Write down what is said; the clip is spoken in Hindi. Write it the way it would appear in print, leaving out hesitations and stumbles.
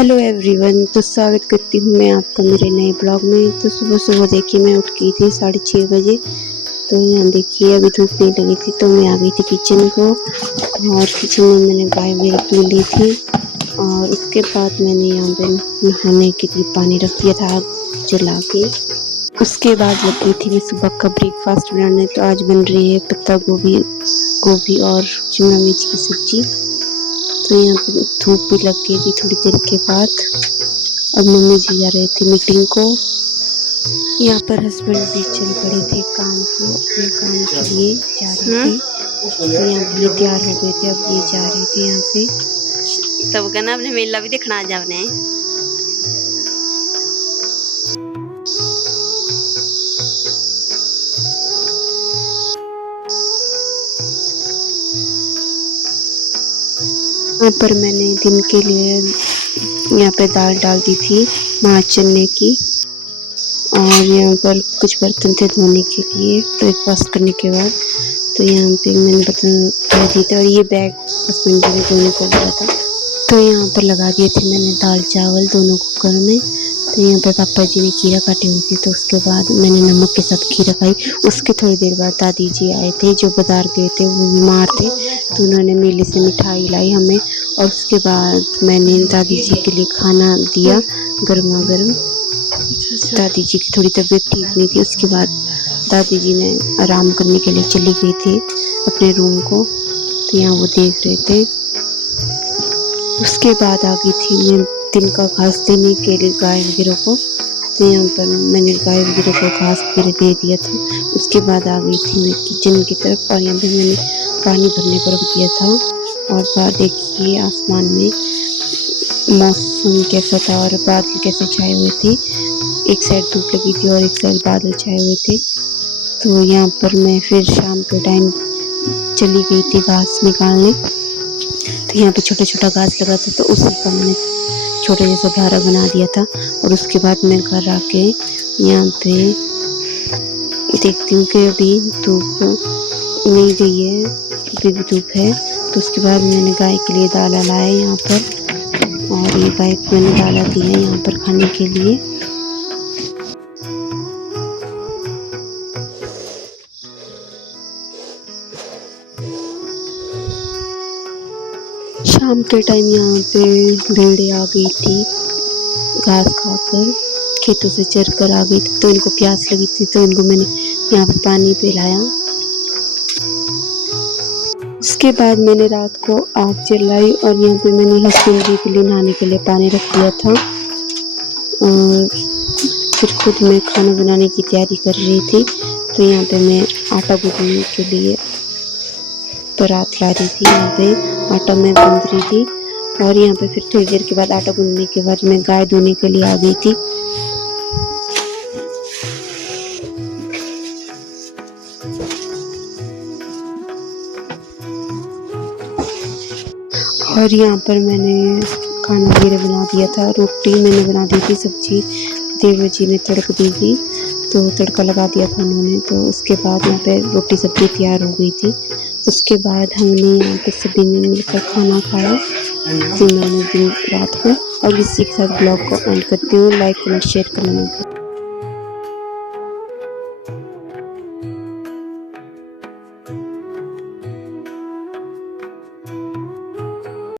हेलो एवरीवन, तो स्वागत करती हूँ मैं आपका मेरे नए ब्लॉग में। तो सुबह सुबह देखिए मैं उठ गई थी 6:30 बजे। तो यहाँ देखिए अभी धूप नहीं लगी थी तो मैं आ गई थी किचन को, और किचन में मैंने गाय भी रख ली थी। और उसके बाद मैंने यहाँ पे नहाने के लिए पानी रख दिया था आग जला के। उसके बाद लग गई थी मैं सुबह का ब्रेकफास्ट बनाने। तो आज बन रही है पत्ता गोभी और शिमला मिर्च की सब्जी। तो यहाँ पे धूप भी लग गई थी थोड़ी देर के बाद। अब मम्मी जी जा रहे थे मीटिंग को। यहाँ पर हस्बैंड भी चल पड़े थे काम को, अपने काम के लिए जा रहे थे। तो यहाँ भी तैयार हो गए थे, अब ये जा रहे थे यहाँ पे। तब कहना अपने मेला भी देखना आज आपने। यहाँ पर मैंने दिन के लिए यहाँ पे दाल डाल दी थी माँ चने की। और यहाँ पर कुछ बर्तन थे धोने के लिए ब्रेकफास्ट करने के बाद। तो यहाँ पे मैंने बर्तन धो दिए थे और ये बैग हस्बैंड जी ने धोने को बोला था। तो यहाँ पर लगा दिए थे मैंने दाल चावल दोनों कुकर में। तो यहाँ पे पापा जी ने खीरा काटी हुई थी, तो उसके बाद मैंने नमक के साथ खीरा खाई। उसके थोड़ी देर बाद दादी जी आए थे जो बाजार गए थे, वो बीमार थे, तो उन्होंने मेले से मिठाई लाई हमें। और उसके बाद मैंने दादी जी के लिए खाना दिया गर्मा गर्म। दादी जी की थोड़ी तबीयत ठीक नहीं थी। उसके बाद दादी जी ने आराम करने के लिए चली गई थी अपने रूम को। तो यहाँ वो देख रहे थे। उसके बाद आ गई थी मैं दिन का घास देने के लिए गाय वगैरह को। तो यहाँ पर मैंने गाय वगैरह को घास वगैरह दे दिया था। उसके बाद आ गई थी मैं किचन की तरफ, और यहाँ पे मैंने पानी भरने को रख दिया था। और बाहर देखिए आसमान में मौसम कैसा था और बादल कैसे छाए हुए थे। एक साइड धूप लगी थी और एक साइड बादल छाए हुए थे। तो यहाँ पर मैं फिर शाम के टाइम चली गई थी घास निकालने। तो यहाँ पे छोटा छोटा घास लगा था, तो उसी का मैंने छोटा जैसा धारा बना दिया था। और उसके बाद मैं घर आके यहाँ पे देखती हूँ कि अभी धूप नहीं गई है, अभी भी धूप है। तो उसके बाद मैंने गाय के लिए दाला लाया यहाँ पर, और ये गाय को मैंने दाला दिया यहाँ पर खाने के लिए। शाम के टाइम यहाँ पे भेड़ें आ गई थी घास खाकर, खेतों से चर कर आ गई थी। तो इनको प्यास लगी थी, तो इनको मैंने यहाँ पे पानी पिलाया। उसके बाद मैंने रात को आग जलाई, और यहाँ पे मैंने हस्बैंड जी के लिए नहाने के लिए पानी रख दिया था। और फिर खुद मैं खाना बनाने की तैयारी कर रही थी। तो यहाँ पे मैं आटा गूंथने के लिए परात ला रही थी। यहाँ पे आटा मैं गूंथ रही थी, और यहाँ पे फिर थोड़ी देर के बाद आटा गूंथने के बाद मैं गाय धोने के लिए आ गई थी। और यहाँ पर मैंने खाना वगैरह बना दिया था। रोटी मैंने बना दी थी, सब्जी देवर जी ने तड़क दी थी, तो तड़का लगा दिया था उन्होंने। तो उसके बाद यहाँ पे रोटी सब्जी तैयार हो गई थी। उसके बाद हमने यहाँ पे सभी ने मिलकर खाना खाया दिन रात को। और इसी के साथ ब्लॉग को एंड करती हूँ। लाइक कमेंट शेयर करना।